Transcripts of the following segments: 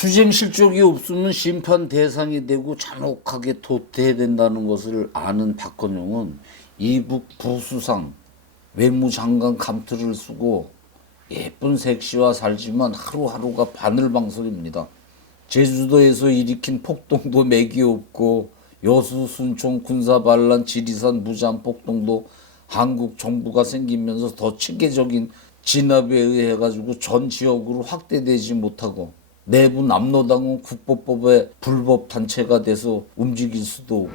투쟁 실적이 없으면 심판 대상이 되고 잔혹하게 도태된다는 것을 아는 박헌용은 이북 부수상 외무장관 감투를 쓰고 예쁜 색시와 살지만 하루하루가 바늘방석입니다. 제주도에서 일으킨 폭동도 맥이 없고 여수 순천 군사반란 지리산 무장 폭동도 한국 정부가 생기면서 더 체계적인 진압에 의해 가지고 전 지역으로 확대되지 못하고 내부 남로당은 국보법의 불법 단체가 돼서 움직일 수도 없고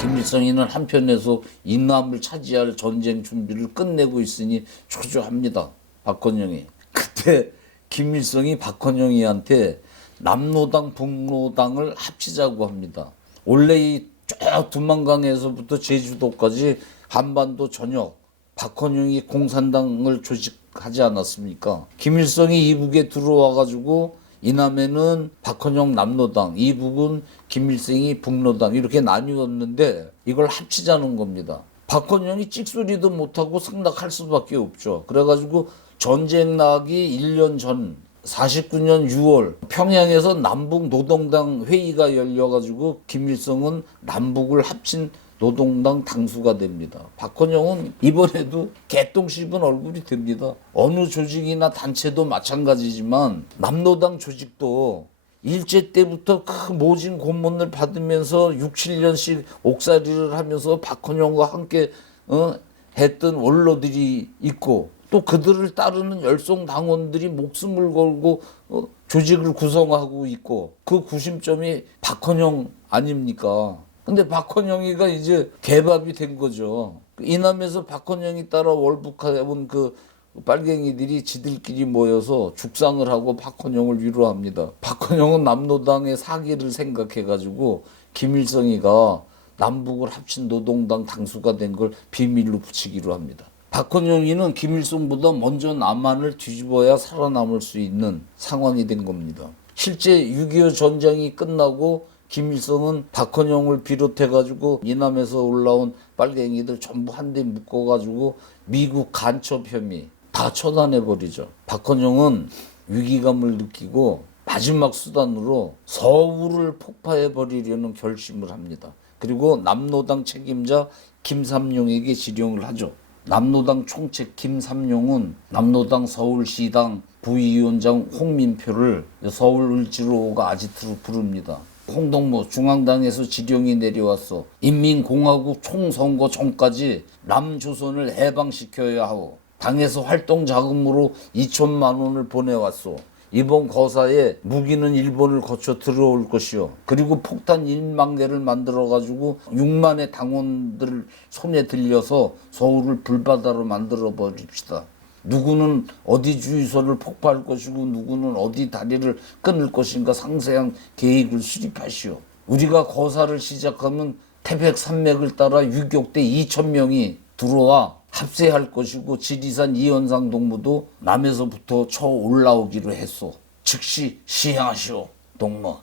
김일성이는 한편에서 이남을 차지할 전쟁 준비를 끝내고 있으니 초조합니다. 박헌영이. 그때 김일성이 박헌영이한테 남로당 북로당을 합치자고 합니다. 원래 이 쭉 두만강에서부터 제주도까지 한반도 전역 박헌영이 공산당을 조직하지 않았습니까? 김일성이 이북에 들어와 가지고 이남에는 박헌영 남로당, 이북은 김일성이 북로당 이렇게 나뉘었는데 이걸 합치자는 겁니다. 박헌영이 찍소리도 못하고 승낙할 수밖에 없죠. 그래가지고 전쟁 나기 1년 전 49년 6월 평양에서 남북 노동당 회의가 열려가지고 김일성은 남북을 합친 노동당 당수가 됩니다. 박헌영은 이번에도 개똥 씹은 얼굴이 됩니다. 어느 조직이나 단체도 마찬가지지만 남로당 조직도 일제 때부터 그 모진 고문을 받으면서 6, 7년씩 옥살이를 하면서 박헌영과 함께 했던 원로들이 있고 또 그들을 따르는 열성 당원들이 목숨을 걸고 조직을 구성하고 있고 그 구심점이 박헌영 아닙니까? 근데 박헌영이가 이제 개밥이 된 거죠. 이남에서 박헌영이 따라 월북해온 그 빨갱이들이 지들끼리 모여서 죽상을 하고 박헌영을 위로합니다. 박헌영은 남로당의 사기를 생각해가지고 김일성이가 남북을 합친 노동당 당수가 된 걸 비밀로 붙이기로 합니다. 박헌영이는 김일성보다 먼저 남한을 뒤집어야 살아남을 수 있는 상황이 된 겁니다. 실제 6.25 전쟁이 끝나고 김일성은 박헌영을 비롯해가지고 이남에서 올라온 빨갱이들 전부 한데 묶어가지고 미국 간첩 혐의 다 처단해버리죠. 박헌영은 위기감을 느끼고 마지막 수단으로 서울을 폭파해버리려는 결심을 합니다. 그리고 남로당 책임자 김삼룡에게 지령을 하죠. 남로당 총책 김삼룡은 남로당 서울시당 부위원장 홍민표를 서울을지로가 아지트로 부릅니다. 홍동무 중앙당에서 지령이 내려왔어. 인민공화국 총선거 전까지 남조선을 해방시켜야 하고 당에서 활동 자금으로 2천만 원을 보내왔어. 이번 거사에 무기는 일본을 거쳐 들어올 것이요. 그리고 폭탄 1만 개를 만들어가지고 6만의 당원들 손에 들려서 서울을 불바다로 만들어 버립시다. 누구는 어디 주유소를 폭파할 것이고 누구는 어디 다리를 끊을 것인가 상세한 계획을 수립하시오. 우리가 거사를 시작하면 태백 산맥을 따라 유격대 2,000명이 들어와 합세할 것이고 지리산 이현상 동무도 남에서부터 쳐 올라오기로 했소. 즉시 시행하시오 동무.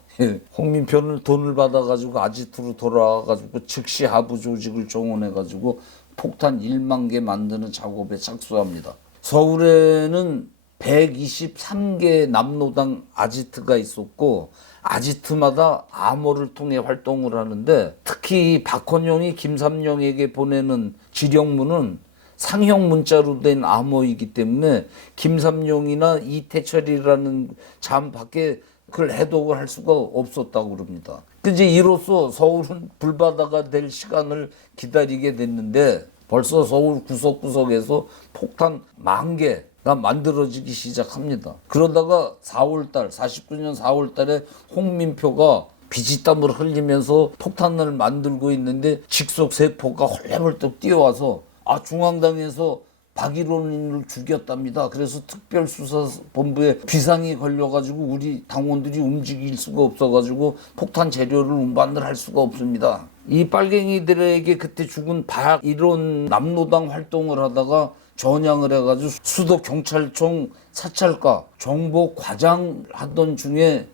홍민표는 돈을 받아가지고 아지트로 돌아와가지고 즉시 하부 조직을 정원해가지고 폭탄 1만 개 만드는 작업에 착수합니다. 서울에는 123개 남로당 아지트가 있었고 아지트마다 암호를 통해 활동을 하는데 특히 박헌영이 김삼룡에게 보내는 지령문은 상형 문자로 된 암호이기 때문에 김삼룡이나 이태철이라는 잠 밖에 그걸 해독을 할 수가 없었다고 그럽니다. 이제 이로써 서울은 불바다가 될 시간을 기다리게 됐는데 벌써 서울 구석구석에서 폭탄 10,000개가 만들어지기 시작합니다. 그러다가 49년 4월달에 홍민표가 비지땀을 흘리면서 폭탄을 만들고 있는데 직속 세포가 헐레벌떡 뛰어와서 중앙당에서 박일원을 죽였답니다. 그래서 특별수사본부에 비상이 걸려가지고 우리 당원들이 움직일 수가 없어가지고 폭탄 재료를 운반을 할 수가 없습니다. 이 빨갱이들에게 그때 죽은 박일원 남로당 활동을 하다가 전향을 해가지고 수도 경찰청 사찰과 정보 과장 하던 중에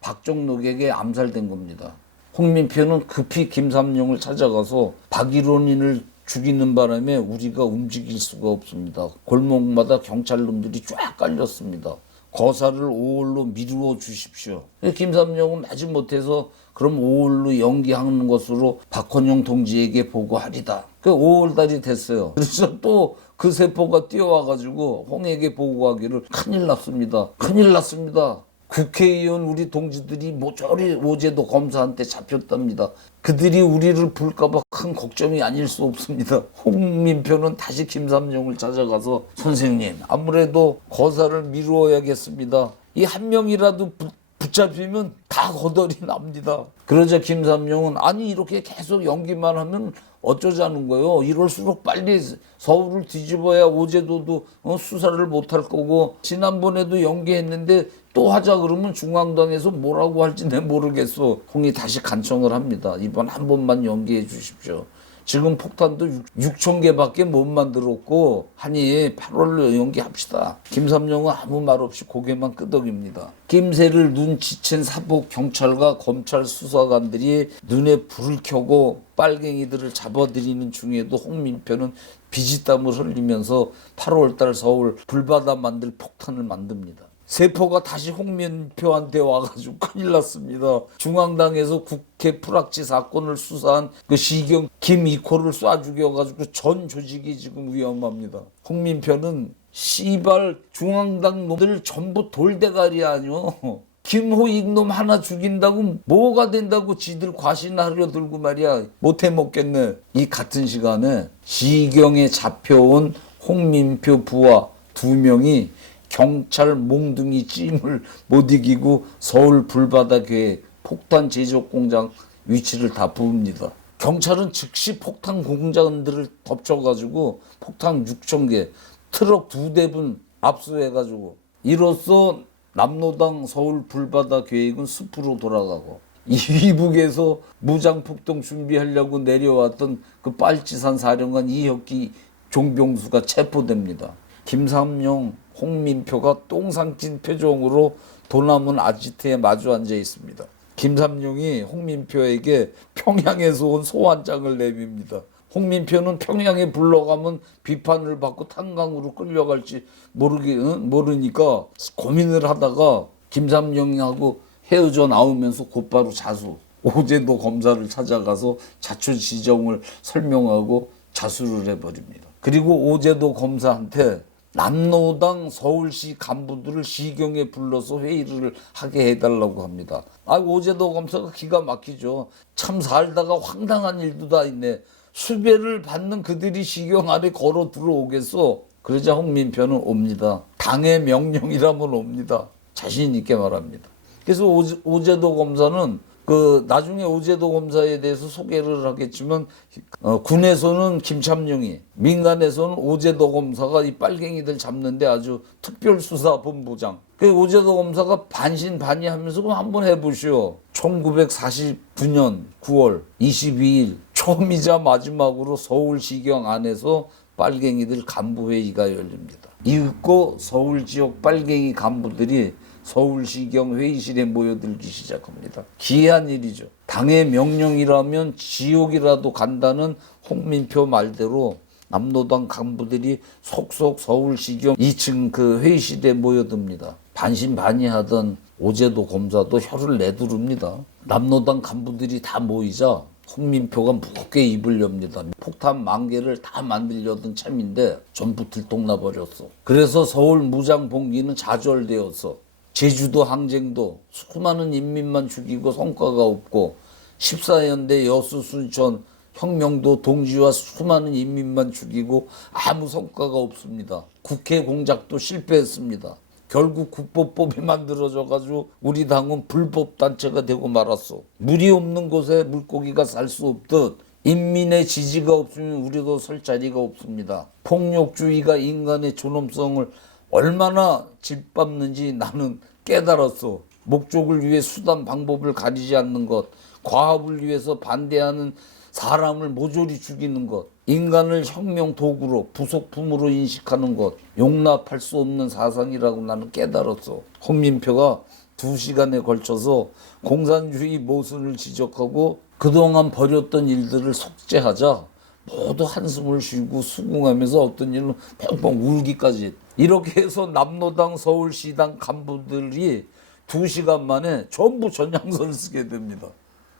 박정록에게 암살된 겁니다. 홍민표는 급히 김삼룡을 찾아가서 박일원인을 죽이는 바람에 우리가 움직일 수가 없습니다. 골목마다 경찰놈들이 쫙 깔렸습니다. 거사를 5월로 미루어 주십시오. 김삼룡은 마지못해서 그럼 5월로 연기하는 것으로 박헌영 동지에게 보고하리다. 그 5월달이 됐어요. 그래서 또 그 세포가 뛰어와가지고 홍에게 보고하기를 큰일 났습니다. 큰일 났습니다. 국회의원 우리 동지들이 모조리 오제도 검사한테 잡혔답니다. 그들이 우리를 볼까봐 큰 걱정이 아닐 수 없습니다. 홍민표는 다시 김삼룡을 찾아가서 선생님 아무래도 거사를 미루어야겠습니다. 이 한 명이라도 붙잡히면 다 거덜이 납니다. 그러자 김삼룡은 아니 이렇게 계속 연기만 하면 어쩌자는 거요. 이럴수록 빨리 서울을 뒤집어야 오제도도 수사를 못할 거고 지난번에도 연기했는데 또 하자 그러면 중앙당에서 뭐라고 할지 내 모르겠어. 홍이 다시 간청을 합니다. 이번 한 번만 연기해 주십시오. 지금 폭탄도 6천 개밖에 못 만들었고 하니 8월로 연기합시다. 김삼룡은 아무 말 없이 고개만 끄덕입니다. 낌새를 눈치챈 사복 경찰과 검찰 수사관들이 눈에 불을 켜고 빨갱이들을 잡아들이는 중에도 홍민표는 비지땀을 흘리면서 8월달 서울 불바다 만들 폭탄을 만듭니다. 세포가 다시 홍민표한테 와가지고 큰일 났습니다. 중앙당에서 국회 풀악지 사건을 수사한 그 시경 김이코를 쏴 죽여가지고 전 조직이 지금 위험합니다. 홍민표는 씨발 중앙당 놈들 전부 돌대가리 아니요. 김호익 놈 하나 죽인다고 뭐가 된다고 지들 과신하려 들고 말이야. 못해 먹겠네. 이 같은 시간에 시경에 잡혀온 홍민표 부하 2명이 경찰 몽둥이 찜을 못 이기고 서울 불바다교에 폭탄 제조 공장 위치를 다 부읍니다. 경찰은 즉시 폭탄 공장들을 덮쳐가지고 폭탄 6천 개, 트럭 2대분 압수해가지고 이로써 남로당 서울 불바다 계획은 숲으로 돌아가고 이북에서 무장폭동 준비하려고 내려왔던 그 빨치산 사령관 이혁기 종병수가 체포됩니다. 김삼룡, 홍민표가 똥상찐 표정으로 도남은 아지트에 마주 앉아 있습니다. 김삼룡이 홍민표에게 평양에서 온 소환장을 내밉니다. 홍민표는 평양에 불러가면 비판을 받고 탄광으로 끌려갈지 모르니까 고민을 하다가 김삼룡하고 헤어져 나오면서 곧바로 자수. 오제도 검사를 찾아가서 자초지종을 설명하고 자수를 해버립니다. 그리고 오제도 검사한테 남로당 서울시 간부들을 시경에 불러서 회의를 하게 해달라고 합니다. 오제도 검사가 기가 막히죠. 참 살다가 황당한 일도 다 있네. 수배를 받는 그들이 시경 안에 걸어 들어오겠어. 그러자 홍민표는 옵니다. 당의 명령이라면 옵니다. 자신 있게 말합니다. 그래서 오제도 검사는 나중에 오제도 검사에 대해서 소개를 하겠지만 군에서는 김참룡이, 민간에서는 오제도 검사가 이 빨갱이들 잡는데 아주 특별수사본부장. 오제도 검사가 반신반의하면서 그럼 한번 해보시오. 1949년 9월 22일 처음이자 마지막으로 서울시경 안에서 빨갱이들 간부회의가 열립니다. 이윽고 서울 지역 빨갱이 간부들이 서울시경 회의실에 모여들기 시작합니다. 기이한 일이죠. 당의 명령이라면 지옥이라도 간다는 홍민표 말대로 남로당 간부들이 속속 서울시경 2층 그 회의실에 모여듭니다. 반신반의하던 오제도 검사도 혀를 내두릅니다. 남로당 간부들이 다 모이자 홍민표가 무겁게 입을 엽니다. 폭탄 10,000개를 다 만들려던 참인데 전부 들통나버렸어. 그래서 서울 무장봉기는 좌절되었어. 제주도 항쟁도 수많은 인민만 죽이고 성과가 없고 14연대 여수 순천 혁명도 동지와 수많은 인민만 죽이고 아무 성과가 없습니다. 국회 공작도 실패했습니다. 결국 국보법이 만들어져가지고 우리 당은 불법 단체가 되고 말았어. 물이 없는 곳에 물고기가 살 수 없듯 인민의 지지가 없으면 우리도 설 자리가 없습니다. 폭력주의가 인간의 존엄성을 얼마나 짓밟는지 나는 깨달았어. 목적을 위해 수단 방법을 가리지 않는 것, 과업을 위해서 반대하는 사람을 모조리 죽이는 것, 인간을 혁명 도구로 부속품으로 인식하는 것, 용납할 수 없는 사상이라고 나는 깨달았어. 홍민표가 2시간에 걸쳐서 공산주의 모순을 지적하고 그동안 벌였던 일들을 속죄하자 모두 한숨을 쉬고 수긍하면서 어떤 일은 펑펑 울기까지. 이렇게 해서 남로당 서울시당 간부들이 2시간 만에 전부 전향서를 쓰게 됩니다.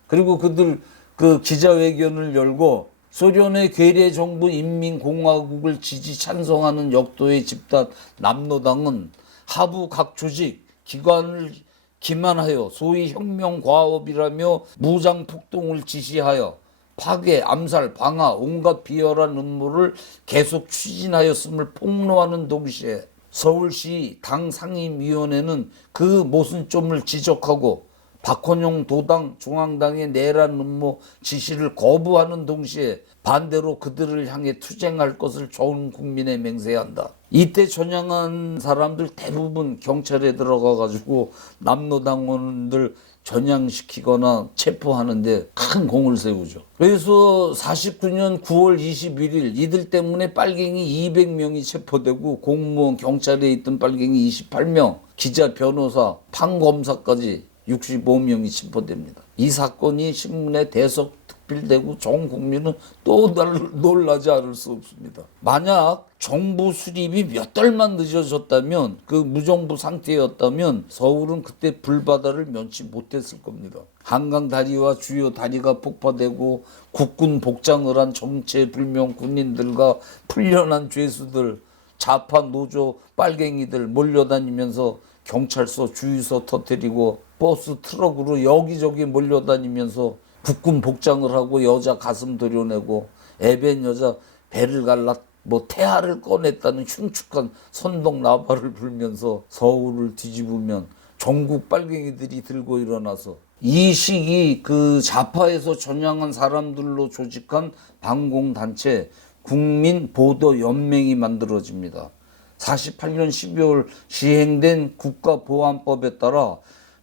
그리고 그들 그 기자회견을 열고 소련의 괴뢰 정부 인민공화국을 지지 찬성하는 역도의 집단 남로당은 하부 각 조직 기관을 기만하여 소위 혁명과업이라며 무장폭동을 지시하여 파괴, 암살, 방화, 온갖 비열한 음모를 계속 추진하였음을 폭로하는 동시에 서울시 당 상임위원회는 그 모순점을 지적하고 박헌용 도당 중앙당의 내란 음모 지시를 거부하는 동시에 반대로 그들을 향해 투쟁할 것을 전 국민에 맹세한다. 이때 전향한 사람들 대부분 경찰에 들어가 가지고 남로당원들 전향시키거나 체포하는데 큰 공을 세우죠. 그래서 49년 9월 21일 이들 때문에 빨갱이 200명이 체포되고 공무원 경찰에 있던 빨갱이 28명, 기자, 변호사, 판검사까지 65명이 체포됩니다. 이 사건이 신문에 대서특필되고 전 국민은 또 놀라지 않을 수 없습니다. 만약 정부 수립이 몇 달만 늦어졌다면, 그 무정부 상태였다면 서울은 그때 불바다를 면치 못했을 겁니다. 한강 다리와 주요 다리가 폭파되고 국군 복장을 한 정체불명 군인들과 풀련한 죄수들, 좌파 노조 빨갱이들 몰려다니면서 경찰서 주유소 터뜨리고 버스 트럭으로 여기저기 몰려다니면서 국군 복장을 하고 여자 가슴 도려내고 애변 여자 배를 갈라 태아를 꺼냈다는 흉측한 선동 나발을 불면서 서울을 뒤집으면 전국 빨갱이들이 들고 일어나서 이 시기 그 좌파에서 전향한 사람들로 조직한 반공단체 국민보도연맹이 만들어집니다. 48년 12월 시행된 국가보안법에 따라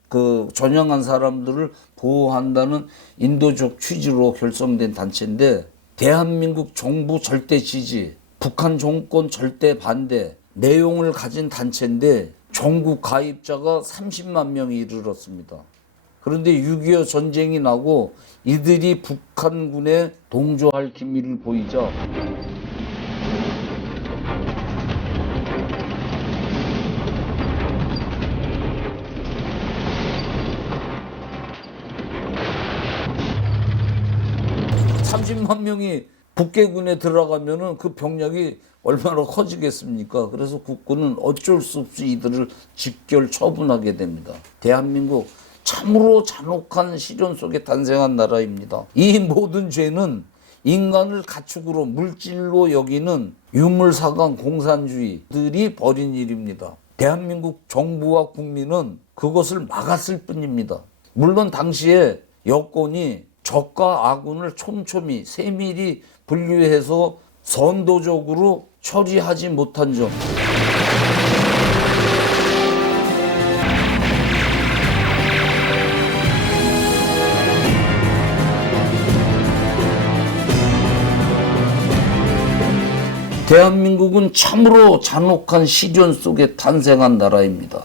그 전향한 사람들을 보호한다는 인도적 취지로 결성된 단체인데, 대한민국 정부 절대 지지, 북한 정권 절대 반대 내용을 가진 단체인데 전국 가입자가 30만 명이 이르렀습니다. 그런데 6.25 전쟁이 나고 이들이 북한군에 동조할 기미를 보이자 (30만) 명이 북괴군에 들어가면은 그 병력이 얼마나 커지겠습니까? 그래서 국군은 어쩔 수 없이 이들을 직결 처분하게 됩니다. 대한민국 참으로 잔혹한 시련 속에 탄생한 나라입니다. 이 모든 죄는 인간을 가축으로 물질로 여기는 유물사관 공산주의들이 벌인 일입니다. 대한민국 정부와 국민은 그것을 막았을 뿐입니다. 물론 당시에 여권이 적과 아군을 촘촘히 세밀히 분류해서 선도적으로 처리하지 못한 점, 대한민국은 참으로 잔혹한 시련 속에 탄생한 나라입니다.